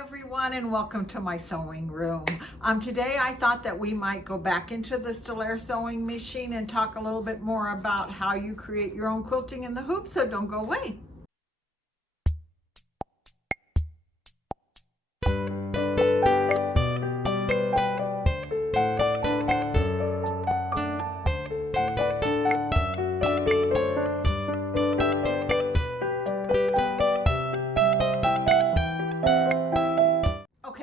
everyone, and welcome to my sewing room. Today I thought that we might go back into the Still sewing machine and talk a little bit more about how you create your own quilting in the hoop, so don't go away.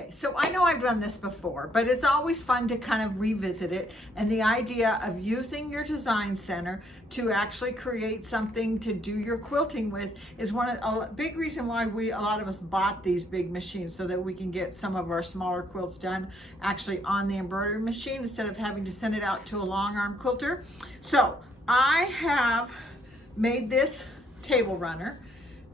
So I know I've done this before, but it's always fun to kind of revisit it. And the idea of using your design center to actually create something to do your quilting with is a big reason why a lot of us bought these big machines, so that we can get some of our smaller quilts done actually on the embroidery machine instead of having to send it out to a long arm quilter. So I have made this table runner.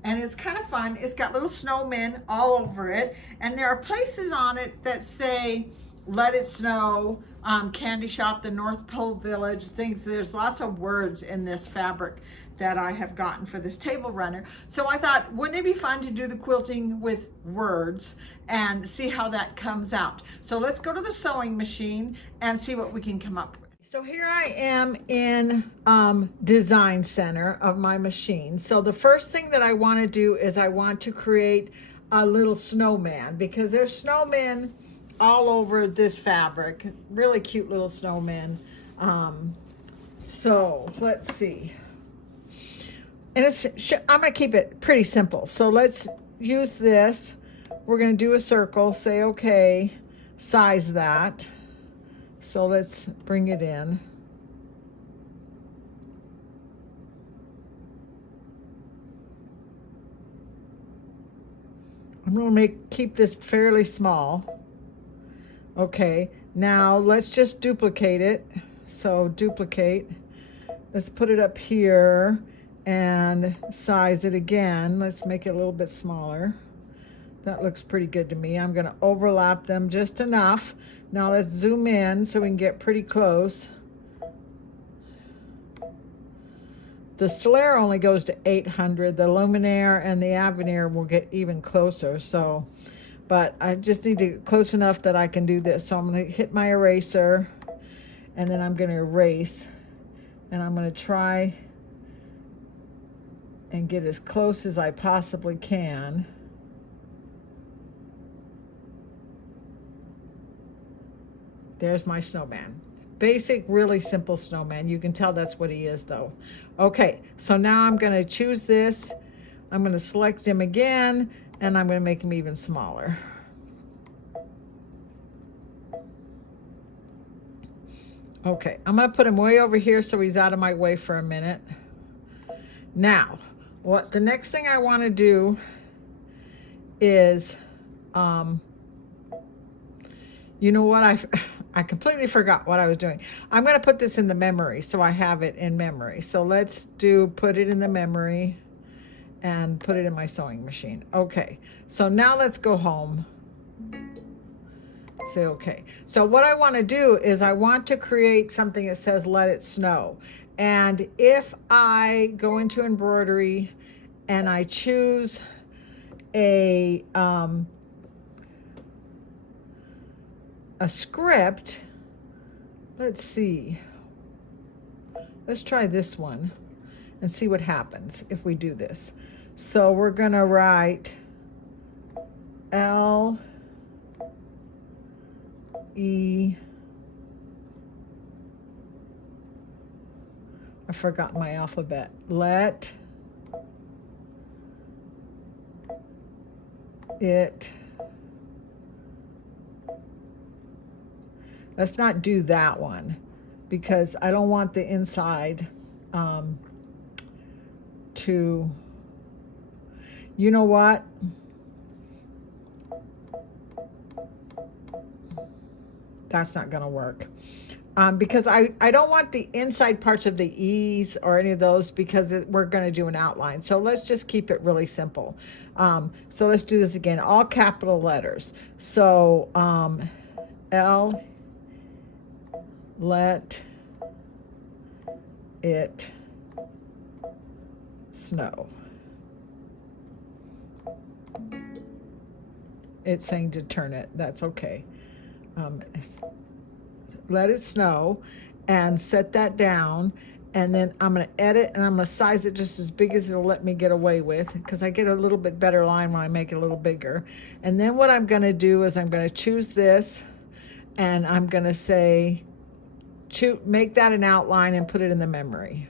And it's kind of fun. It's got little snowmen all over it. And there are places on it that say, let it snow, candy shop, the North Pole Village, things. There's lots of words in this fabric that I have gotten for this table runner. So I thought, wouldn't it be fun to do the quilting with words and see how that comes out? So let's go to the sewing machine and see what we can come up with. So here I am in design center of my machine. So the first thing that I want to do is I want to create a little snowman, because there's snowmen all over this fabric. Really cute little snowmen. So let's see. And I'm going to keep it pretty simple. So let's use this. We're going to do a circle, say okay, size that. So let's bring it in. I'm going to keep this fairly small. Okay, now let's just duplicate it. So duplicate. Let's put it up here and size it again. Let's make it a little bit smaller. That looks pretty good to me. I'm going to overlap them just enough. Now let's zoom in so we can get pretty close. The Solaire only goes to 800. The Luminaire and the Avenir will get even closer. So, but I just need to get close enough that I can do this. So I'm going to hit my eraser, and then I'm going to erase, and I'm going to try and get as close as I possibly can. There's my snowman. Basic, really simple snowman. You can tell that's what he is though. Okay, so now I'm going to choose this. I'm going to select him again, and I'm going to make him even smaller. Okay, I'm going to put him way over here so he's out of my way for a minute. Now, the next thing I want to do is, you know what, I completely forgot what I was doing. I'm going to put this in the memory so I have it in memory. So let's put it in the memory and put it in my sewing machine. Okay, so now let's go home. Say okay. So what I want to do is I want to create something that says let it snow. And if I go into embroidery and I choose a script, let's see, let's try this one and see what happens if we do this. So we're gonna write L E, I forgot my alphabet, let it, let's not do that one because I don't want the inside to, you know what? That's not going to work. Because I don't want the inside parts of the E's or any of those, because we're going to do an outline. So let's just keep it really simple. So let's do this again, all capital letters. So L, let it snow. It's saying to turn it. That's okay. Let it snow and set that down. And then I'm going to edit and I'm going to size it just as big as it'll let me get away with, because I get a little bit better line when I make it a little bigger. And then what I'm going to do is I'm going to choose this and I'm going to say, make that an outline and put it in the memory.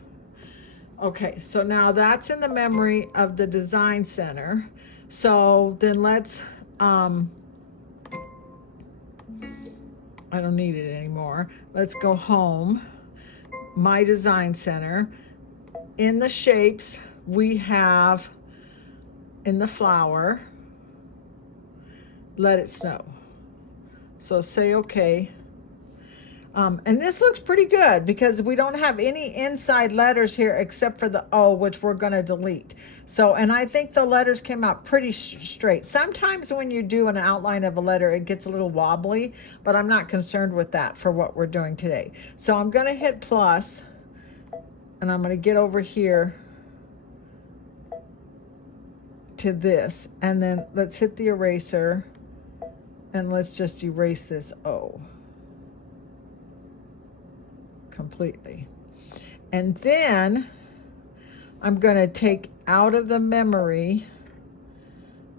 Okay, so now that's in the memory of the design center. So then let's, I don't need it anymore. Let's go home, my design center. In the shapes, we have in the flower, let it snow. So say okay. And this looks pretty good because we don't have any inside letters here except for the O, which we're going to delete. So, and I think the letters came out pretty straight. Sometimes when you do an outline of a letter, it gets a little wobbly, but I'm not concerned with that for what we're doing today. So I'm going to hit plus, and I'm going to get over here to this, and then let's hit the eraser, and let's just erase this O completely. And then I'm going to take out of the memory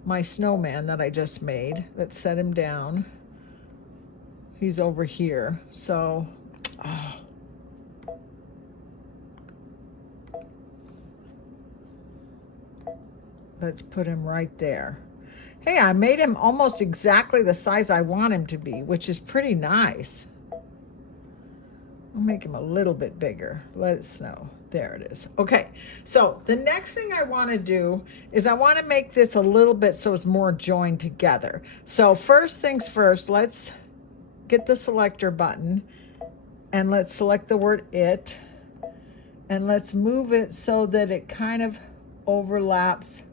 my snowman that I just made. Let's set him down. He's over here. So, let's put him right there. Hey, I made him almost exactly the size I want him to be, which is pretty nice. I'll make him a little bit bigger. Let it snow. There it is. Okay, so the next thing I want to do is I want to make this a little bit so it's more joined together. So first things first, let's get the selector button and let's select the word it, and let's move it so that it kind of overlaps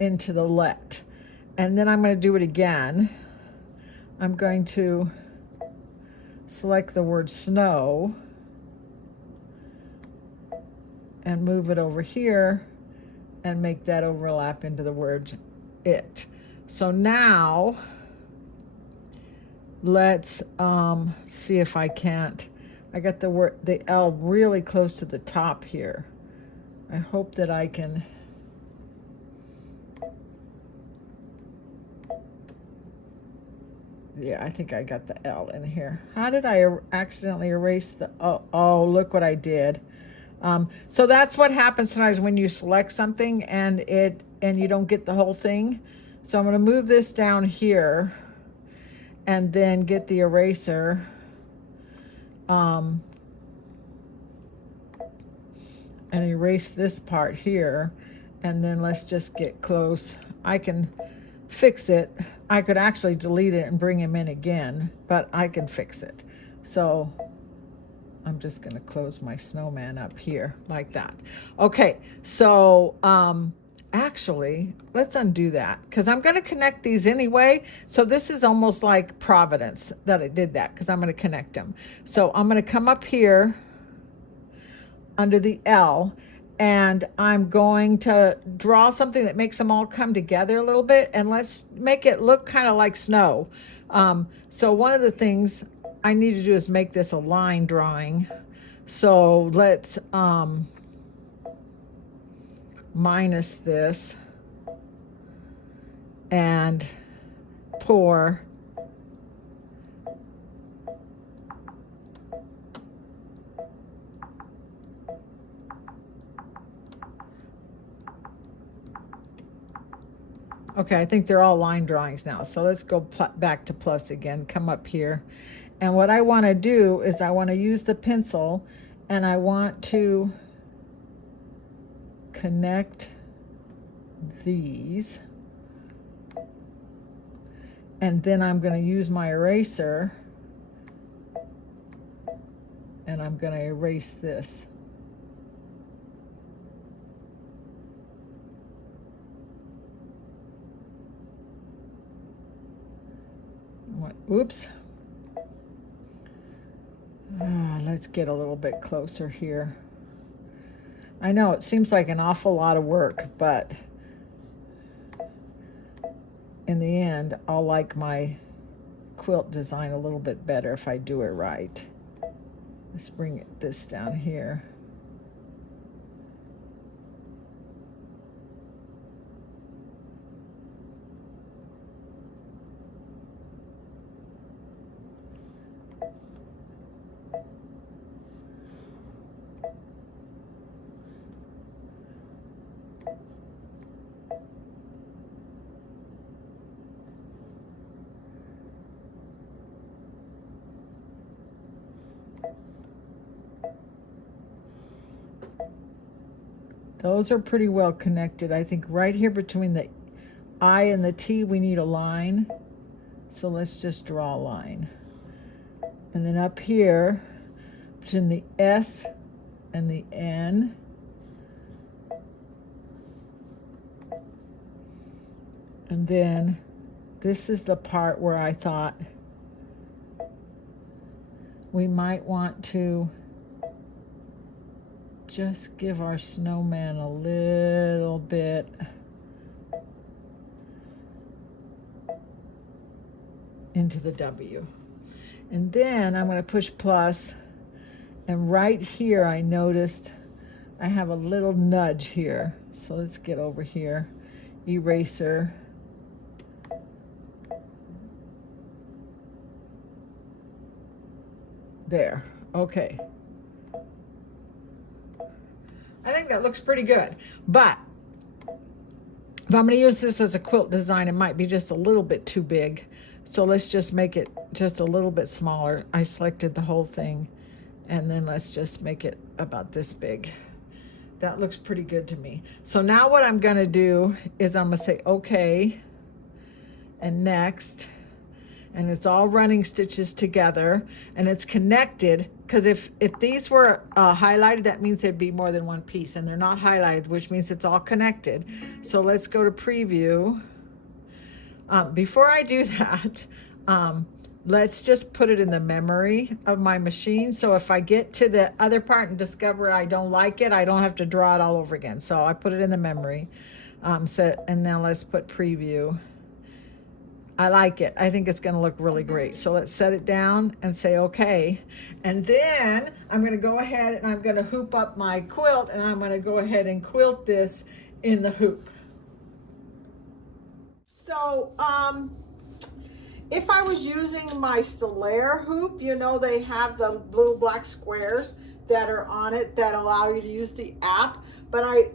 into the let. And then I'm going to do it again. I'm going to select the word snow and move it over here and make that overlap into the word it. So now let's see if I can't. I got the L really close to the top here. I hope that I can. Yeah, I think I got the L in here. How did I accidentally erase the, oh, look what I did. So that's what happens sometimes when you select something and you don't get the whole thing. So I'm going to move this down here and then get the eraser. And erase this part here. And then let's just get close. I can fix it. I could actually delete it and bring him in again, but I can fix it. So I'm just going to close my snowman up here like that. Okay, so actually, let's undo that because I'm going to connect these anyway. So this is almost like Providence that I did that because I'm going to connect them. So I'm going to come up here under the L, and I'm going to draw something that makes them all come together a little bit, and let's make it look kind of like snow. So one of the things I need to do is make this a line drawing. So let's minus this and pour okay, I think they're all line drawings now. So let's go back to plus again, come up here. And what I want to do is I want to use the pencil and I want to connect these. And then I'm going to use my eraser and I'm going to erase this. Oops. Let's get a little bit closer here. I know it seems like an awful lot of work, but in the end, I'll like my quilt design a little bit better if I do it right. Let's bring this down here. Those are pretty well connected. I think right here between the I and the T, we need a line. So let's just draw a line. And then up here, between the S and the N, and then this is the part where I thought we might want to just give our snowman a little bit into the W. And then I'm going to push plus, and right here I noticed I have a little nudge here. So let's get over here, eraser. There, okay. I think that looks pretty good, but if I'm going to use this as a quilt design, it might be just a little bit too big. So let's just make it just a little bit smaller. I selected the whole thing, and then let's just make it about this big. That looks pretty good to me. So now what I'm going to do is I'm going to say okay, and next. And it's all running stitches together, and it's connected, because if these were highlighted, that means there'd be more than one piece, and they're not highlighted, which means it's all connected. So let's go to preview. Before I do that, let's just put it in the memory of my machine. So if I get to the other part and discover I don't like it, I don't have to draw it all over again. So I put it in the memory. And now let's put preview. I like it. I think it's going to look really great. So let's set it down and say okay. And then I'm going to go ahead and I'm going to hoop up my quilt, and I'm going to go ahead and quilt this in the hoop. So if I was using my Solaire hoop, you know, they have the blue black squares that are on it that allow you to use the app, but I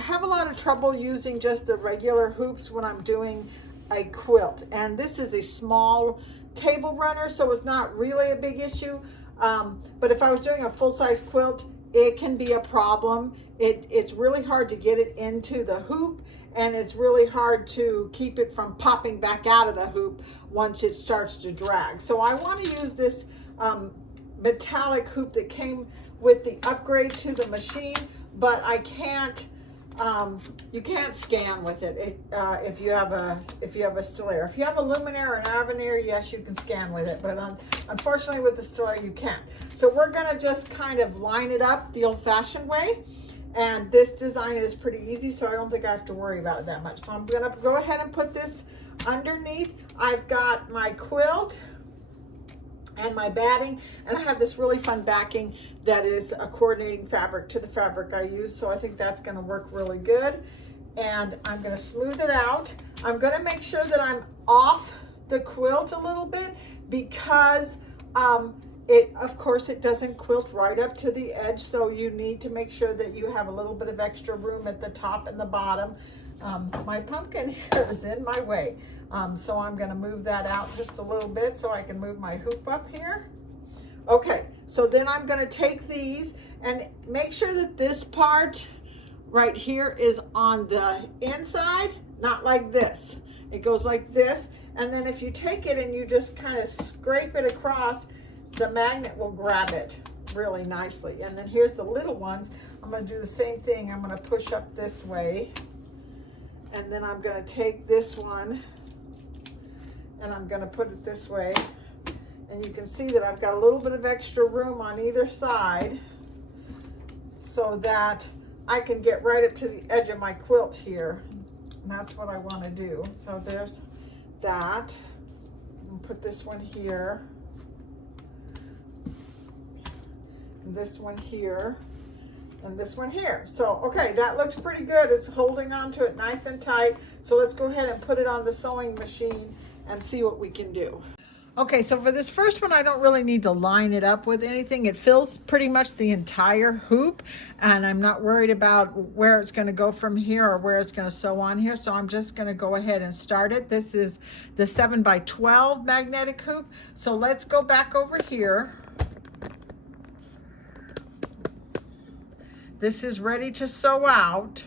have a lot of trouble using just the regular hoops when I'm doing a quilt. And this is a small table runner, so it's not really a big issue, but if I was doing a full-size quilt, it can be a problem. It's really hard to get it into the hoop, and it's really hard to keep it from popping back out of the hoop once it starts to drag. So I want to use this metallic hoop that came with the upgrade to the machine, but I can't you can't scan with it, if you have a Solaire. If you have a Luminaire or an Avenir, yes, you can scan with it, but unfortunately with the Solaire you can't. So we're going to just kind of line it up the old-fashioned way, and this design is pretty easy, so I don't think I have to worry about it that much. So I'm going to go ahead and put this underneath. I've got my quilt and my batting, and I have this really fun backing that is a coordinating fabric to the fabric I use, so I think that's going to work really good. And I'm going to smooth it out. I'm going to make sure that I'm off the quilt a little bit, because of course it doesn't quilt right up to the edge, so you need to make sure that you have a little bit of extra room at the top and the bottom. My pumpkin here is in my way, so I'm going to move that out just a little bit so I can move my hoop up here. Okay, so then I'm going to take these and make sure that this part right here is on the inside, not like this. It goes like this, and then if you take it and you just kind of scrape it across, the magnet will grab it really nicely. And then here's the little ones. I'm going to do the same thing. I'm going to push up this way, and then I'm going to take this one and I'm going to put it this way. And you can see that I've got a little bit of extra room on either side so that I can get right up to the edge of my quilt here. And that's what I want to do. So there's that. And put this one here. And this one here. And this one here. So, okay, that looks pretty good. It's holding on to it nice and tight. So let's go ahead and put it on the sewing machine and see what we can do. Okay, so for this first one, I don't really need to line it up with anything. It fills pretty much the entire hoop, and I'm not worried about where it's going to go from here or where it's going to sew on here. So I'm just going to go ahead and start it. This is the 7x12 magnetic hoop. So let's go back over here. This is ready to sew out.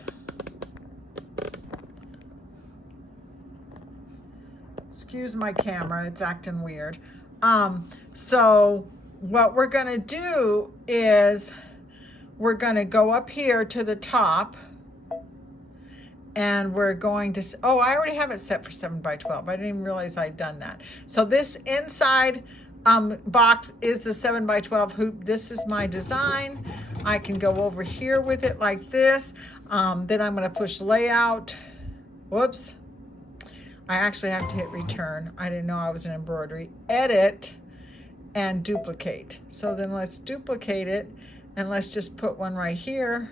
Excuse my camera, it's acting weird. So what we're gonna do is we're gonna go up here to the top and we're going to, oh, I already have it set for 7x12. I didn't even realize I'd done that. So this inside box is the 7x12 hoop. This is my design. I can go over here with it like this. Then I'm gonna push layout. Whoops. I actually have to hit return. I didn't know I was in embroidery. Edit and duplicate. So then let's duplicate it and let's just put one right here.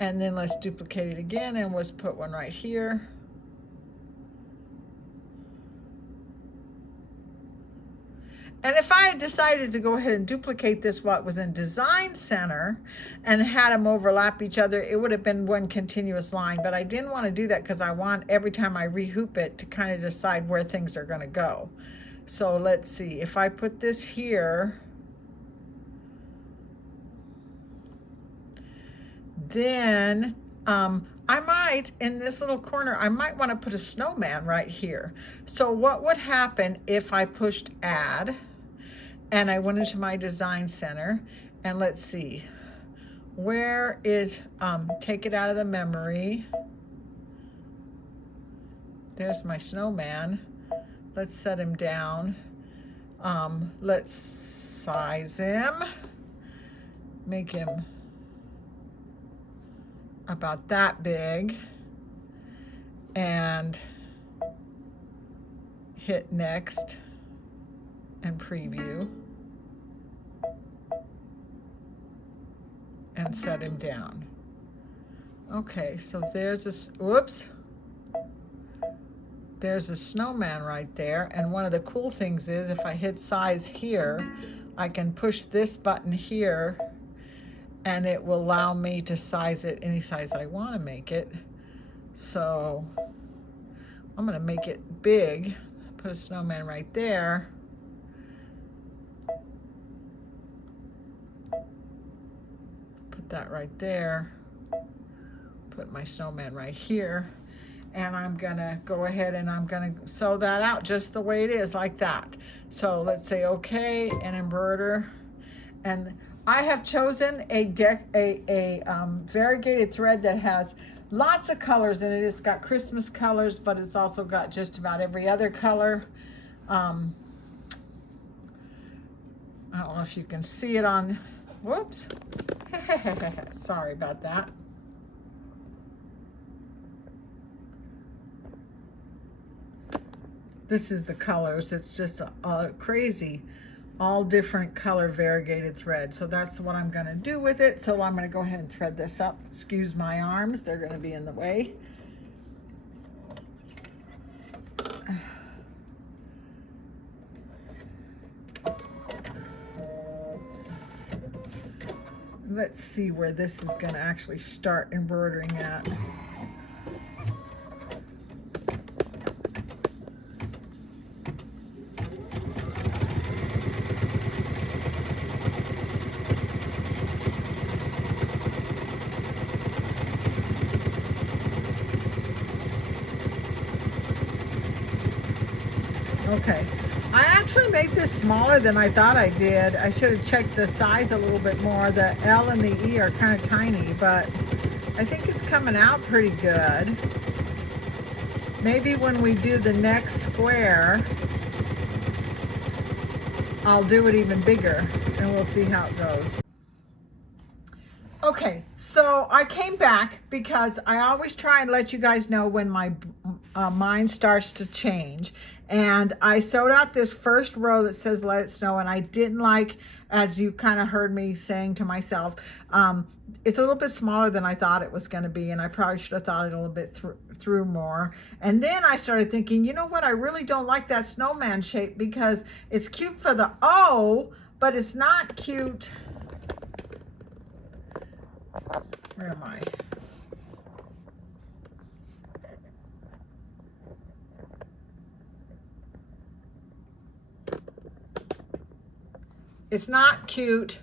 And then let's duplicate it again and let's put one right here. And if I had decided to go ahead and duplicate this what was in Design Center and had them overlap each other, it would have been one continuous line. But I didn't want to do that because I want every time I rehoop it to kind of decide where things are going to go. So let's see. If I put this here, then I might, in this little corner, I might want to put a snowman right here. So what would happen if I pushed add and I went into my Design Center, and let's see, where is, take it out of the memory. There's my snowman. Let's set him down. Let's size him, make him about that big, and hit next and preview and set him down. Okay, so there's a, whoops, there's a snowman right there. And one of the cool things is if I hit size here, I can push this button here and it will allow me to size it any size I want to make it. So I'm going to make it big, put a snowman right there. Put that right there. Put my snowman right here. And I'm going to go ahead and I'm going to sew that out just the way it is, like that. So let's say okay and embroider. And I have chosen a variegated thread that has lots of colors in it. It's got Christmas colors, but it's also got just about every other color. I don't know if you can see it on, whoops. Sorry about that. This is the colors. It's just a crazy, all different color variegated thread. So that's what I'm going to do with it. So I'm going to go ahead and thread this up. Excuse my arms, they're going to be in the way. Let's see where this is going to actually start embroidering at. Okay, I actually made this smaller than I thought I did. I should have checked the size a little bit more. The L and the E are kind of tiny, but I think it's coming out pretty good. Maybe when we do the next square, I'll do it even bigger and we'll see how it goes. So I came back because I always try and let you guys know when my mind starts to change. And I sewed out this first row that says let it snow, and I didn't like, as you kind of heard me saying to myself, it's a little bit smaller than I thought it was going to be, and I probably should have thought it a little bit through more. And then I started thinking, you know what, I really don't like that snowman shape because it's cute for the O, but it's not cute. Where am I? It's not cute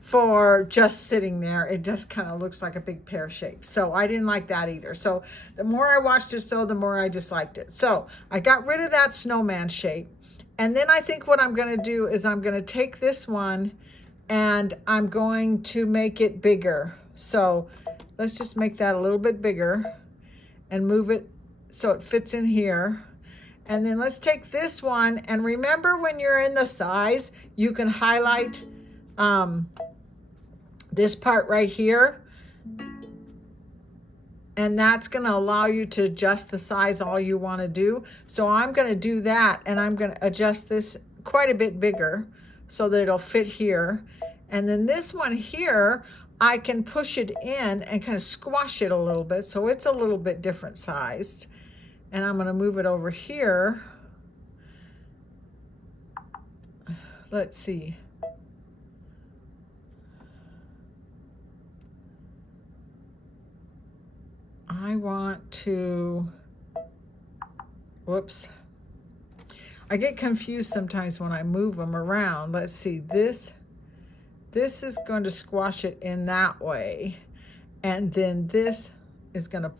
for just sitting there. It just kind of looks like a big pear shape. So I didn't like that either. So the more I watched it sew, the more I disliked it. So I got rid of that snowman shape. And then I think what I'm going to do is I'm going to take this one and I'm going to make it bigger. So let's just make that a little bit bigger and move it so it fits in here. And then let's take this one, and remember when you're in the size, you can highlight this part right here. And that's gonna allow you to adjust the size all you wanna do. So I'm gonna do that, and I'm gonna adjust this quite a bit bigger so that it'll fit here. And then this one here, I can push it in and kind of squash it a little bit so it's a little bit different sized. And I'm gonna move it over here. Let's see. I want to, whoops. I get confused sometimes when I move them around. Let's see, this is going to squash it in that way. And then this is going to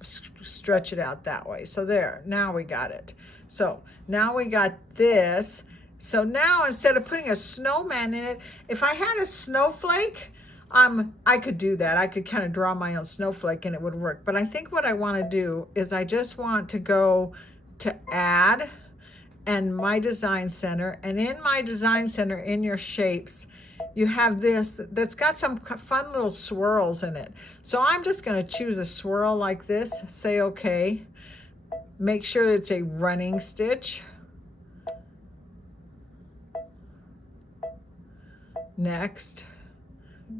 stretch it out that way. So there, now we got it. So now we got this. So now instead of putting a snowman in it, if I had a snowflake, I could do that. I could kind of draw my own snowflake and it would work. But I think what I want to do is I just want to go to add and my design center. And in my design center, in your shapes, you have this that's got some fun little swirls in it. So I'm just going to choose a swirl like this, say okay, make sure it's a running stitch. Next,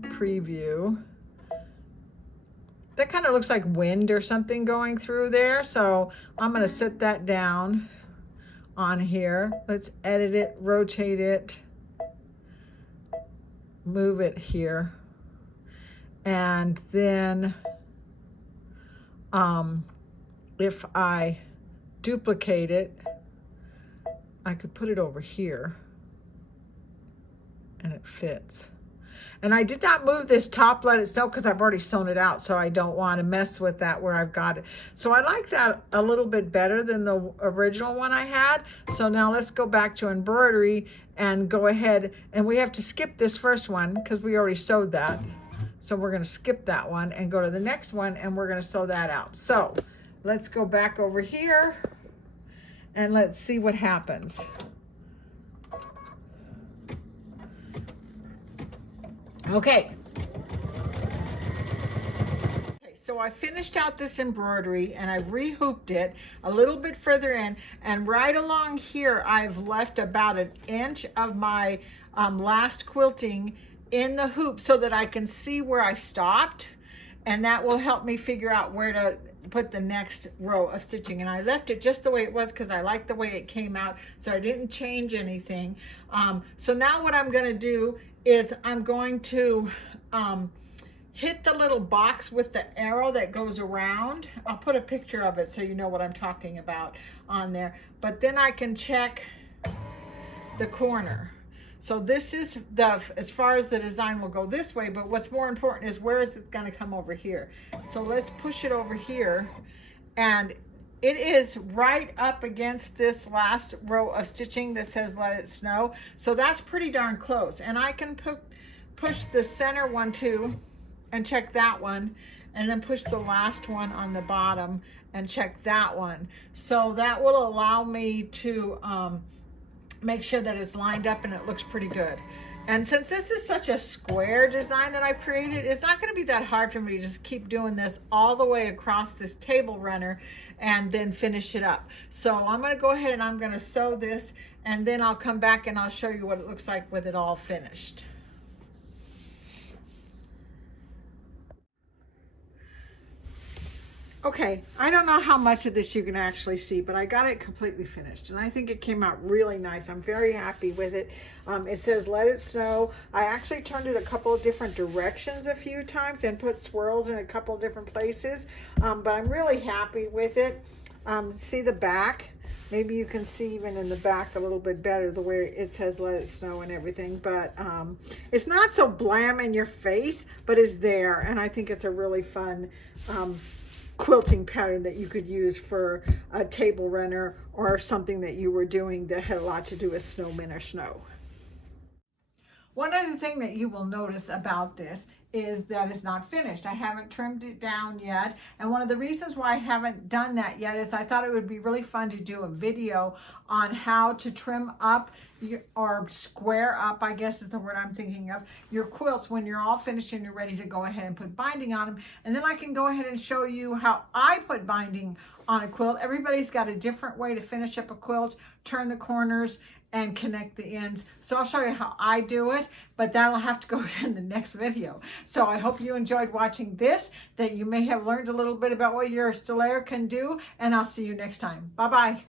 preview. That kind of looks like wind or something going through there. So I'm going to set that down on here. Let's edit it, rotate it, move it here. And then if I duplicate it, I could put it over here and it fits. And I did not move this top let it sew because I've already sewn it out, so I don't want to mess with that where I've got it. So I like that a little bit better than the original one I had. So now let's go back to embroidery and go ahead, and we have to skip this first one because we already sewed that. So we're going to skip that one and go to the next one, and we're going to sew that out. So let's go back over here and let's see what happens. Okay. So I finished out this embroidery and I've rehooped it a little bit further in, and right along here I've left about 1 inch of my last quilting in the hoop so that I can see where I stopped, and that will help me figure out where to put the next row of stitching. And I left it just the way it was because I like the way it came out, so I didn't change anything. So now what I'm going to do is I'm going to hit the little box with the arrow that goes around. I'll put a picture of it so you know what I'm talking about on there. But then I can check the corner. So this is as far as the design will go this way, but what's more important is where is it going to come over here. So let's push it over here, and it is right up against this last row of stitching that says let it snow. So that's pretty darn close. And I can push the center one too and check that one, and then push the last one on the bottom and check that one. So that will allow me to make sure that it's lined up and it looks pretty good. And since this is such a square design that I've created, it's not going to be that hard for me to just keep doing this all the way across this table runner and then finish it up. So I'm going to go ahead and I'm going to sew this, and then I'll come back and I'll show you what it looks like with it all finished. Okay, I don't know how much of this you can actually see, but I got it completely finished, and I think it came out really nice. I'm very happy with it. It says let it snow. I actually turned it a couple of different directions a few times and put swirls in a couple of different places, but I'm really happy with it. See the back? Maybe you can see even in the back a little bit better the way it says let it snow and everything, but it's not so blam in your face, but it's there, and I think it's a really fun quilting pattern that you could use for a table runner or something that you were doing that had a lot to do with snowmen or snow. One other thing that you will notice about this is that it's not finished. I haven't trimmed it down yet. And one of the reasons why I haven't done that yet is I thought it would be really fun to do a video on how to trim up or square up, I guess is the word I'm thinking of, your quilts when you're all finished and you're ready to go ahead and put binding on them. And then I can go ahead and show you how I put binding on a quilt. Everybody's got a different way to finish up a quilt, turn the corners, and connect the ends. So I'll show you how I do it, but that'll have to go in the next video. So I hope you enjoyed watching this, that you may have learned a little bit about what your stillaire can do, and I'll see you next time. Bye-bye.